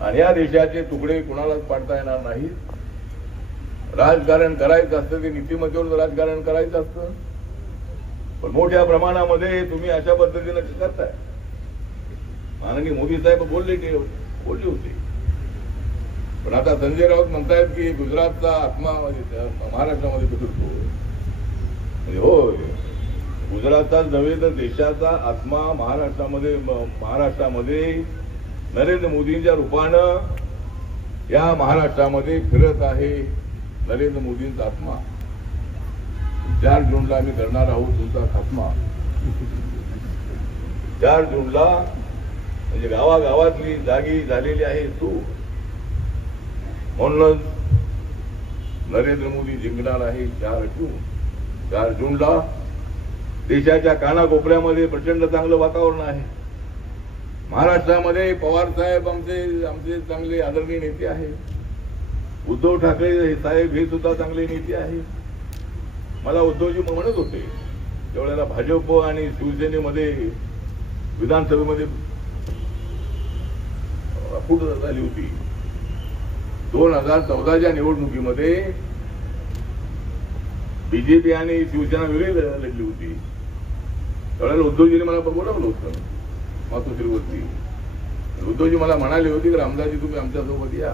आणि या देशाचे तुकडे कुणालाच पाडता येणार नाहीत. राजकारण करायचं असतं ते नीतिमत्तेवर राजकारण करायचं असतं, पण मोठ्या प्रमाणामध्ये तुम्ही अशा पद्धतीने करताय. माननीय मोदी साहेब बोलले होते, पण आता संजय राऊत म्हणतायत की गुजरातचा आत्मा महाराष्ट्रामध्ये कुठतो. म्हणजे होय, गुजरातचाच नव्हे तर देशाचा आत्मा महाराष्ट्रामध्ये नरेंद्र मोदींच्या रूपानं या महाराष्ट्रामध्ये फिरत आहे. नरेंद्र मोदींचा आत्मा 4 जूनला आम्ही करणार आहोत तुमचा खात्मा. 4 जूनला म्हणजे गावागावातली जागी झालेली आहे तू. म्हणूनच नरेंद्र मोदी जिंकणार आहे 4 जून. 4 जूनला देशाच्या कानाकोपऱ्यामध्ये प्रचंड चांगलं वातावरण आहे. महाराष्ट्रामध्ये पवार साहेब आमचे चांगले आदरणीय नेते आहेत. उद्धव ठाकरे साहेब हे सुद्धा चांगले नेते आहेत. मला उद्धवजी म्हणत होते त्यावेळेला भाजप आणि शिवसेनेमध्ये विधानसभेमध्ये फूट झाली होती. 2014च्या निवडणुकीमध्ये बीजेपी आणि शिवसेना वेगळी लढली होती. त्यावेळेला उद्धवजीने मला बोलावलं होतं मातोश्रीवरती. उद्धवजी मला म्हणाले होते की रामदासजी तुम्ही आमच्यासोबत या.